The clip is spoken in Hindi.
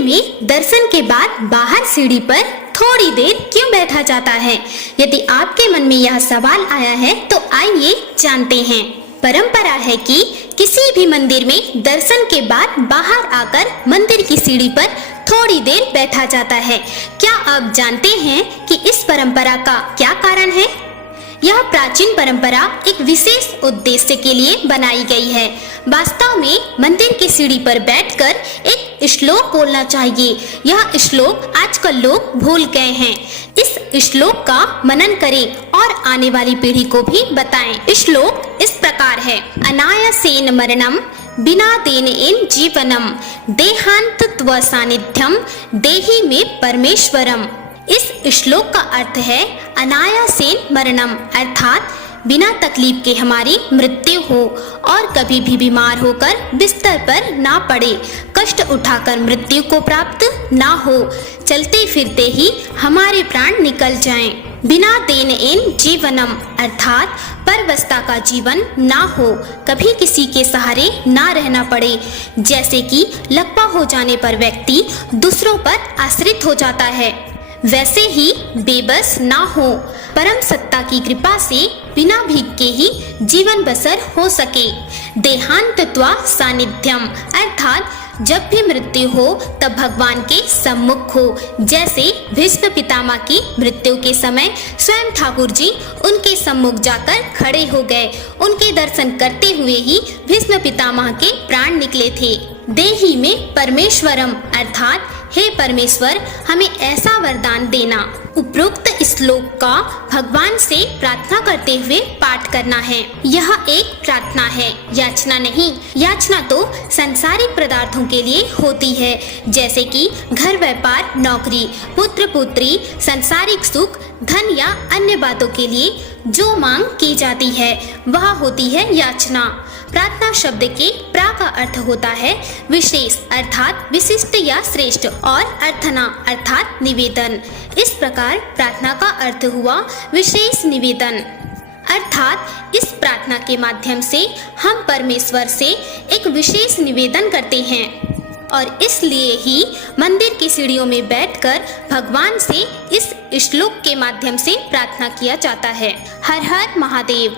मंदिर में दर्शन के बाद बाहर सीढ़ी पर थोड़ी देर क्यों बैठा जाता है? यदि आपके मन में यह सवाल आया है तो आइए जानते हैं। परंपरा है कि किसी भी मंदिर में दर्शन के बाद बाहर आकर मंदिर की सीढ़ी पर थोड़ी देर बैठा जाता है। क्या आप जानते हैं कि इस परंपरा का क्या कारण है? यह प्राचीन परंपरा एक विशेष उद्देश्य के लिए बनाई गई है। वास्तव में मंदिर की सीढ़ी पर बैठकर एक श्लोक बोलना चाहिए। यह श्लोक आजकल लोग भूल गए हैं। इस श्लोक का मनन करें और आने वाली पीढ़ी को भी बताएं। श्लोक इस प्रकार है। अनायासेन मरणम बिना देनेन जीवनम देहांतत्व सानिध्यम देहि में परमेश्वरम। इस श्लोक का अर्थ है अनायासेन मरणम, अर्थात बिना तकलीफ के हमारी मृत्यु हो और कभी भी बीमार होकर बिस्तर पर ना पड़े, कष्ट उठाकर मृत्यु को प्राप्त ना हो, चलते फिरते ही हमारे प्राण निकल जाएं। बिना देनेन जीवनम, अर्थात परवस्था का जीवन ना हो, कभी किसी के सहारे ना रहना पड़े। जैसे कि लकवा हो जाने पर व्यक्ति दूसरों पर आश्रित हो जाता है, वैसे ही बेबस ना हो। परम सत्ता की कृपा से बिना भीख के ही जीवन बसर हो सके। देहांतत्वा सानिध्यम, अर्थात जब भी मृत्यु हो तब भगवान के सम्मुख हो। जैसे भीष्म पितामह की मृत्यु के समय स्वयं ठाकुर जी उनके सम्मुख जाकर खड़े हो गए। उनके दर्शन करते हुए ही भीष्म पितामह के प्राण निकले थे। देहि में परमेश्वरम, अर्थात हे परमेश्वर हमें ऐसा वरदान देना। उपरोक्त श्लोक का भगवान से प्रार्थना करते हुए पाठ करना है। यह एक प्रार्थना है, याचना नहीं। याचना तो सांसारिक पदार्थों के लिए होती है, जैसे कि घर, व्यापार, नौकरी, पुत्र पुत्री, सांसारिक सुख, धन या अन्य बातों के लिए जो मांग की जाती है वह होती है याचना। प्रार्थना शब्द के प्रा का अर्थ होता है विशेष, अर्थात विशिष्ट या श्रेष्ठ, और अर्थना अर्थात निवेदन। इस प्रकार प्रार्थना का अर्थ हुआ विशेष निवेदन, अर्थात इस प्रार्थना के माध्यम से हम परमेश्वर से एक विशेष निवेदन करते हैं और इसलिए ही मंदिर की सीढ़ियों में बैठकर भगवान से इस श्लोक के माध्यम से प्रार्थना किया जाता है। हर हर महादेव।